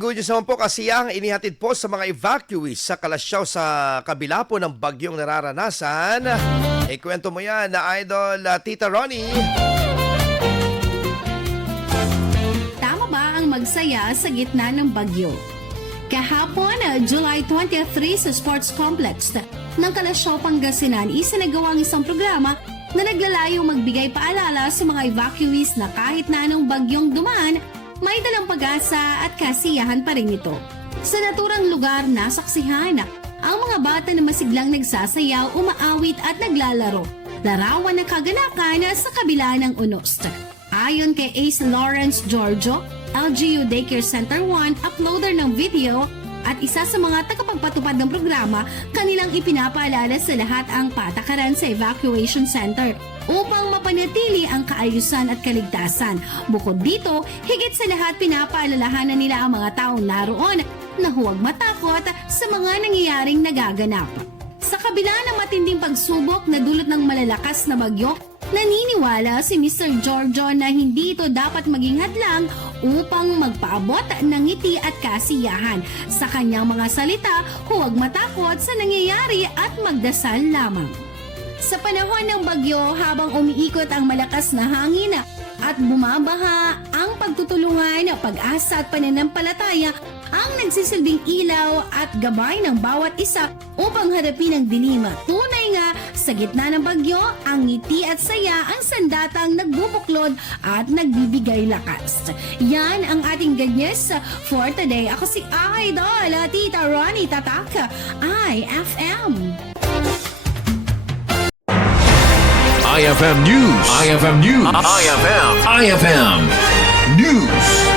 Good news naman po kasi ang inihatid po sa mga evacuees sa Kalasyaw sa kabila po ng bagyong nararanasan. Kwento mo yan na Idol Tita Ronnie. Tama ba ang magsaya sa gitna ng bagyo? Kahapon, July 23 sa Sports Complex ng Kalasyaw, Pangasinan, isinagawa ang isang programa na naglalayong magbigay paalala sa mga evacuees na kahit na anong bagyong dumaan, may dalang pag-asa at kasiyahan pa rin ito. Sa naturang lugar, nasaksihan ang mga bata na masiglang nagsasayaw, umaawit at naglalaro. Larawan ng kaganakan sa kabila ng unos. Ayon kay Ace Lawrence Giorgio, LGU Daycare Center 1, uploader ng video at isa sa mga tagapagpatupad ng programa, kanilang ipinapaalala sa lahat ang patakaran sa evacuation center upang mapanatili ang kaayusan at kaligtasan. Bukod dito, higit sa lahat pinapaalalahanan nila ang mga taong naroon na huwag matakot sa mga nangyayaring nagaganap. Sa kabila ng matinding pagsubok na dulot ng malalakas na bagyo, naniniwala si Mr. Giorgio na hindi ito dapat maging hadlang upang magpaabot ng ngiti at kasiyahan. Sa kanyang mga salita, huwag matakot sa nangyayari at magdasal lamang. Sa panahon ng bagyo, habang umiikot ang malakas na hangin at bumabaha, ang pagtutulungan, pag-asa at pananampalataya ang nagsisilbing ilaw at gabay ng bawat isa upang harapin ang dilim. Tunay nga, sa gitna ng bagyo, ang ngiti at saya ang sandatang nagbubuklod at nagbibigay lakas. Yan ang ating good news for today. Ako si Idol Tita Ronnie Tatak, IFM. IFM News. IFM News. IFM News.